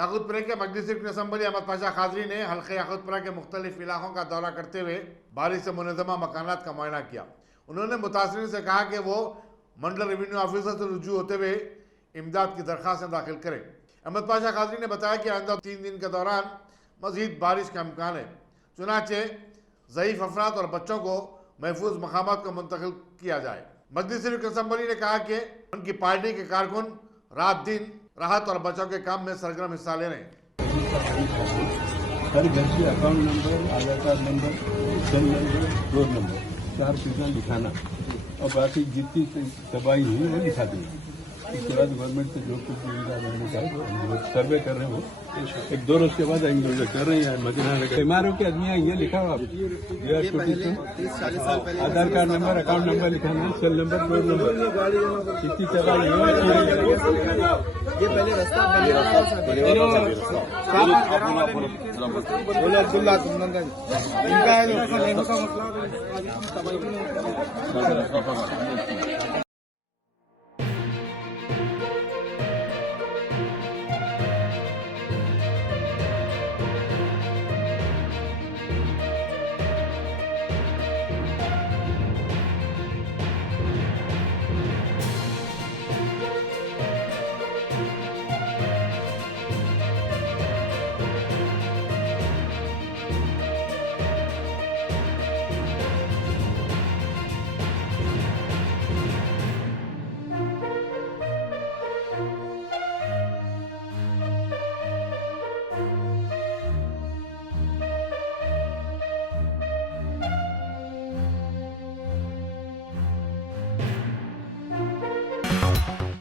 याकूतपुरा के मजलिस असम्बली अहमद पाशा कादरी ने हल्के याकूतपुरा के मुख्तलिफ इलाकों का दौरा करते हुए बारिश से मुनज़्ज़मा मकानात का मुआयना किया। उन्होंने मुतासरीन से कहा कि वो मंडल रेवेन्यू ऑफिसर से रुजू होते हुए इमदाद की दरख्वास्तें दाखिल करें। अहमद पाशा कादरी ने बताया कि आइंदा 3 दिन के दौरान मजीद बारिश का इम्कान है, चुनाचे ज़ईफ़ अफराद और बच्चों को महफूज मकामात को मुंतकिल किया जाए। मजलिस असम्बली ने कहा कि उनकी पार्टी के कारकुन रात दिन राहत और बचाव के काम में सरगर्म हिस्सा ले रहे हैं। हर घर से account number, Aadhaar card number, cell number, door number 4 चीज़ें लिखाना और बाकी जितनी तबाही हुई वो लिखा दी। इसके बाद गवर्नमेंट से जो कुछ सर्वे कर रहे हो 1-2 रोज के बाद आएंगे कर रहे हैं। मदीना बीमारों के आदमी ये लिखा हो आप आधार कार्ड नंबर, अकाउंट नंबर लिखाना, सेल नंबर, डोर नंबर, कितनी तबाही हुई ये पहले रास्ता इनका